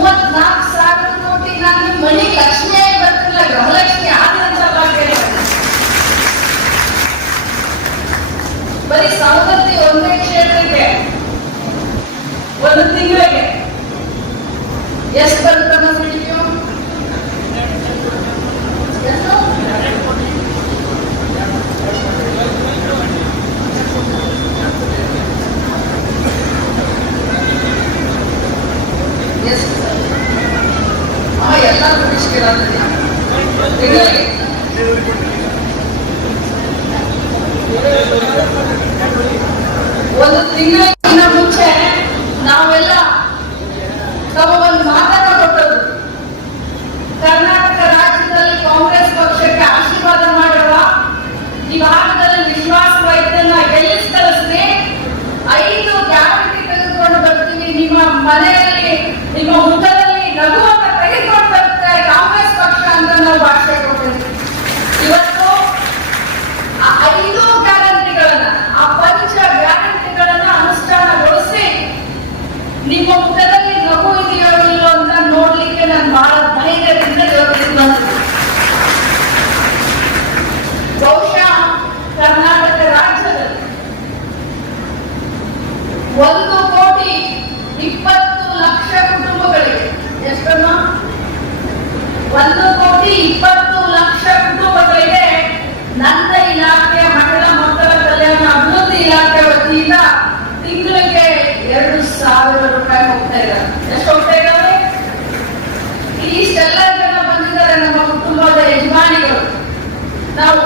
ಮೂವತ್ನಾಲ್ಕು ಸಾವಿರ ಕೋಟಿ ನಾನು ಮನೆಗೆ ಲಕ್ಷ್ಮಿ ಬರ್ತಿಲ್ಲ, ಗೃಹಲಕ್ಷ್ಮಿ ಆದ್ರಿಂದ ಬರೀ ಸವಲತ್ತಿ ಒಂದೇ ಕ್ಷೇತ್ರಕ್ಕೆ ಒಂದು ತಿಂಗಳಿಗೆ. ಎಷ್ಟು ಬರ್ತದೆ ಒಂದು ತಿಂಗಳಿಗಿಂತ ಮುಂಚೆ ನಾವೆಲ್ಲ ತಮ್ಮ ಒಂದು ಮಾತನ್ನ ಕರ್ನಾಟಕ ರಾಜ್ಯದಲ್ಲಿ ಕಾಂಗ್ರೆಸ್ ಪಕ್ಷಕ್ಕೆ ಆಶೀರ್ವಾದ ಮಾಡುವ ಈ ಭಾಗದಲ್ಲಿ ನಿಮ್ಮ ಮುಖದಲ್ಲಿ ನಗು ಇದೆಯೋ ಇಲ್ಲೋ ಅಂತ ನೋಡ್ಲಿಕ್ಕೆ ನಾನು ಬಹಳ ಧೈರ್ಯದಿಂದ ಬಂದಿದ್ದೆ ಬಹುಶಃ ಕರ್ನಾಟಕ ರಾಜ್ಯದಲ್ಲಿ ಒಂದು ಕೋಟಿ ಇಪ್ಪತ್ತು ಲಕ್ಷ ಕುಟುಂಬಗಳಿಗೆ ಎಷ್ಟಮ್ಮ? ಒಂದು ಕೋಟಿ ಇಪ್ಪತ್ತು ಲಕ್ಷ ಕುಟುಂಬಗಳಿಗೆ ನನ್ನ ಇಲಾಖೆ ಎರಡು ಸಾವಿರ ರೂಪಾಯಿ ಹೋಗ್ತಾ ಇದ್ದಾರೆ. ಎಷ್ಟು ಹೋಗ್ತಾ ಇದ್ದಾರೆ ಇಷ್ಟೆಲ್ಲ ಜನ ಬಂದಿದ್ದಾರೆ ನಮ್ಮ ಕುಟುಂಬದ ಯಜಮಾನಿಗಳು. ನಾವು